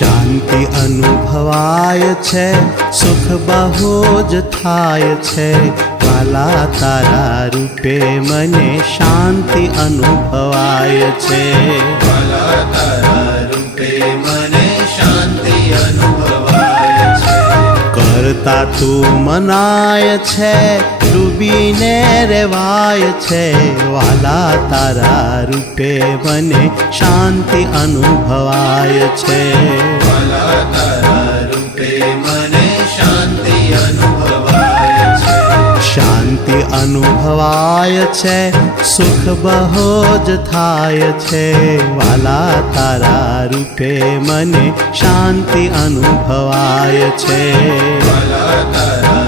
શાંતિ અનુભવાય છે, સુખ બહુ જ થાય છે, વાલા તારા રૂપે મને શાંતિ અનુભવાય છે, વાલા તારા રૂપે મને શાંતિ અનુભવાય છે. કરતા તું મનાય છે, ડૂબીને રેવાય છે, વાલા તારા રૂપે મને શાંતિ અનુભવાય છે, વાલા તારા રૂપે મને શાંતિ અનુભવાય છે. શાંતિ અનુભવાય છે, સુખ બહુ જ થાય છે, વાલા તારા રૂપે મને શાંતિ અનુભવાય છે, વાલા તારા